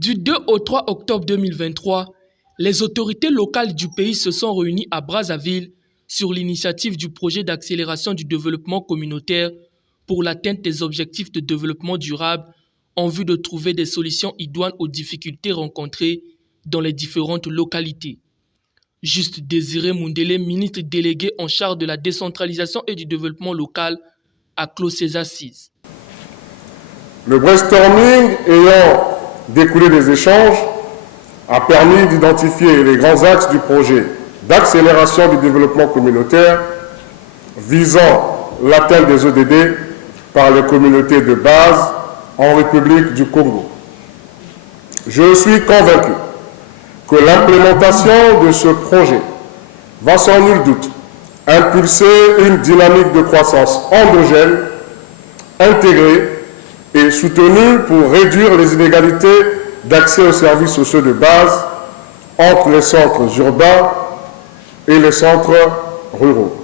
Du 2 au 3 octobre 2023, les autorités locales du pays se sont réunies à Brazzaville sur l'initiative du projet d'accélération du développement communautaire pour l'atteinte des objectifs de développement durable en vue de trouver des solutions idoines aux difficultés rencontrées dans les différentes localités. Juste Désiré Moundélé, ministre délégué en charge de la décentralisation et du développement local, a clos ses assises. Le brainstorming ayant découlé des échanges a permis d'identifier les grands axes du projet d'accélération du développement communautaire visant l'atteinte des ODD par les communautés de base en République du Congo. Je suis convaincu que l'implémentation de ce projet va sans nul doute impulser une dynamique de croissance endogène, intégrée et soutenue pour réduire les inégalités d'accès aux services sociaux de base entre les centres urbains et les centres ruraux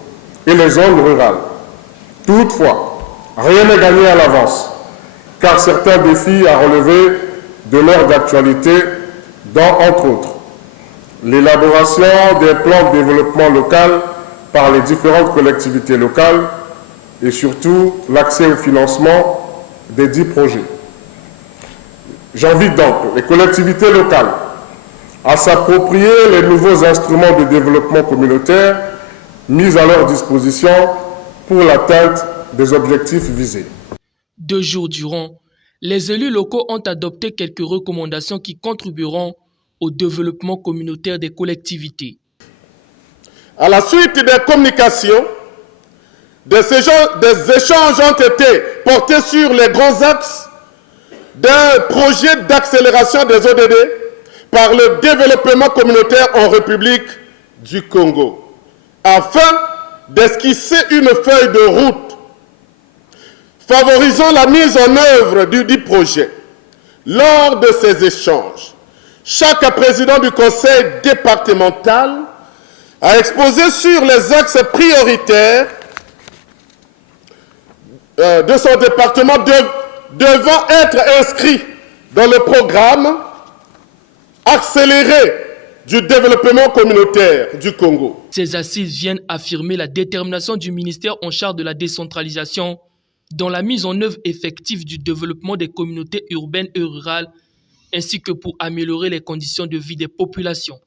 et les zones rurales. Toutefois, rien n'est gagné à l'avance, car certains défis à relever demeurent d'actualité, dont, entre autres, l'élaboration des plans de développement local par les différentes collectivités locales et surtout l'accès au financement des 10 projets. J'invite donc les collectivités locales à s'approprier les nouveaux instruments de développement communautaire mis à leur disposition pour l'atteinte des objectifs visés. 2 jours durant, les élus locaux ont adopté quelques recommandations qui contribueront au développement communautaire des collectivités. À la suite des communications, des échanges ont été portés sur les grands axes d'un projet d'accélération des ODD par le développement communautaire en République du Congo, afin d'esquisser une feuille de route favorisant la mise en œuvre du dit projet. Lors de ces échanges, chaque président du conseil départemental a exposé sur les axes prioritaires de son département devant être inscrits dans le programme accéléré du développement communautaire du Congo. Ces assises viennent affirmer la détermination du ministère en charge de la décentralisation dans la mise en œuvre effective du développement des communautés urbaines et rurales, ainsi que pour améliorer les conditions de vie des populations.